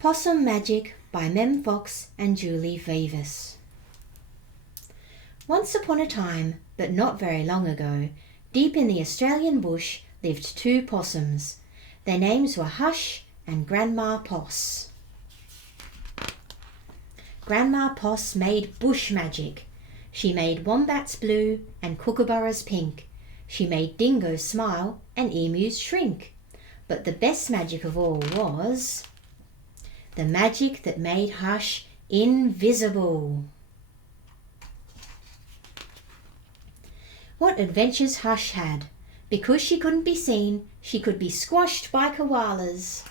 Possum Magic by Mem Fox and Julie Vivas. Once upon a time, but not very long ago, deep in the Australian bush lived two possums. Their names were Hush and Grandma Poss. Grandma Poss made bush magic. She made wombats blue and kookaburras pink. She made dingoes smile and emus shrink. But the best magic of all was the magic that made Hush invisible. What adventures Hush had! Because she couldn't be seen, she could be squashed by koalas.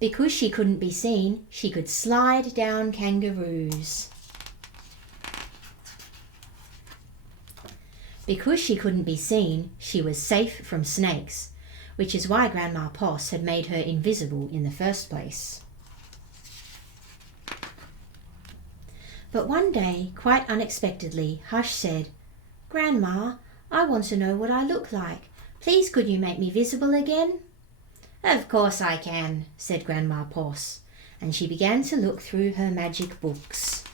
Because she couldn't be seen, she could slide down kangaroos. Because she couldn't be seen, she was safe from snakes, which is why Grandma Poss had made her invisible in the first place. But one day, quite unexpectedly, Hush said, "Grandma, I want to know what I look like. Please could you make me visible again?" "Of course I can," said Grandma Poss, and she began to look through her magic books.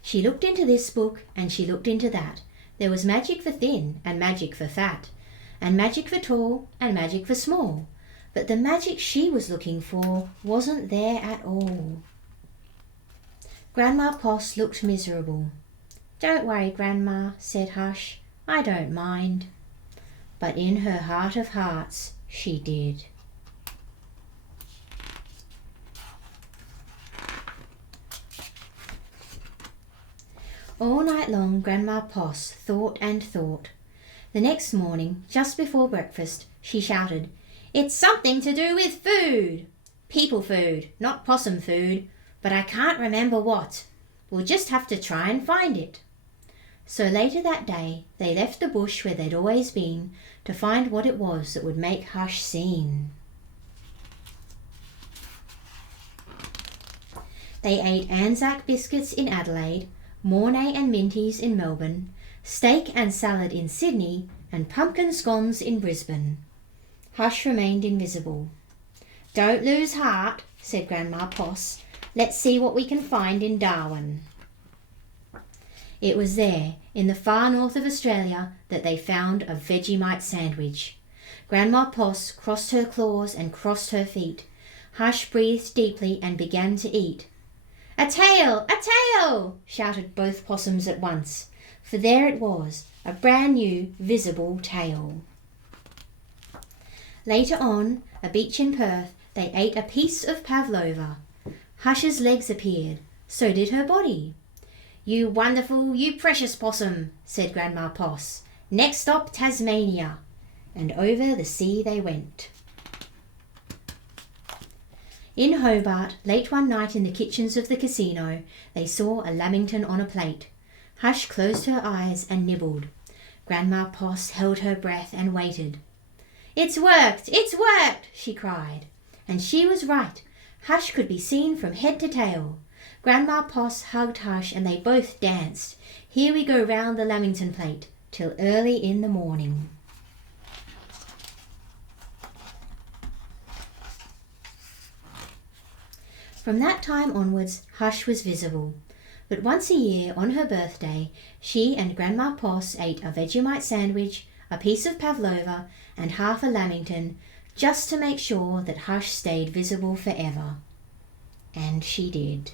She looked into this book and she looked into that. There was magic for thin and magic for fat, and magic for tall and magic for small. But the magic she was looking for wasn't there at all. Grandma Poss looked miserable. "Don't worry, Grandma," said Hush. "I don't mind." But in her heart of hearts, she did. All night long, Grandma Poss thought and thought. The next morning, just before breakfast, she shouted, "It's something to do with food! People food, not possum food, but I can't remember what. We'll just have to try and find it." So later that day, they left the bush where they'd always been to find what it was that would make Hush seen. They ate Anzac biscuits in Adelaide, Mornay and Minties in Melbourne, steak and salad in Sydney, and pumpkin scones in Brisbane. Hush remained invisible. "Don't lose heart," said Grandma Poss. "Let's see what we can find in Darwin." It was there, in the far north of Australia, that they found a Vegemite sandwich. Grandma Poss crossed her claws and crossed her feet. Hush breathed deeply and began to eat. "A tail! A tail!" shouted both possums at once, for there it was, a brand new, visible tail. Later on, a beach in Perth, they ate a piece of pavlova. Hush's legs appeared, so did her body. "You wonderful, you precious possum," said Grandma Poss. "Next stop, Tasmania." And over the sea they went. In Hobart, late one night in the kitchens of the casino, they saw a lamington on a plate. Hush closed her eyes and nibbled. Grandma Poss held her breath and waited. "It's worked! It's worked!" she cried. And she was right. Hush could be seen from head to tail. Grandma Poss hugged Hush and they both danced. "Here we go round the lamington plate," till early in the morning. From that time onwards, Hush was visible. But once a year, on her birthday, she and Grandma Poss ate a Vegemite sandwich, a piece of pavlova, and half a lamington, just to make sure that Hush stayed visible forever. And she did.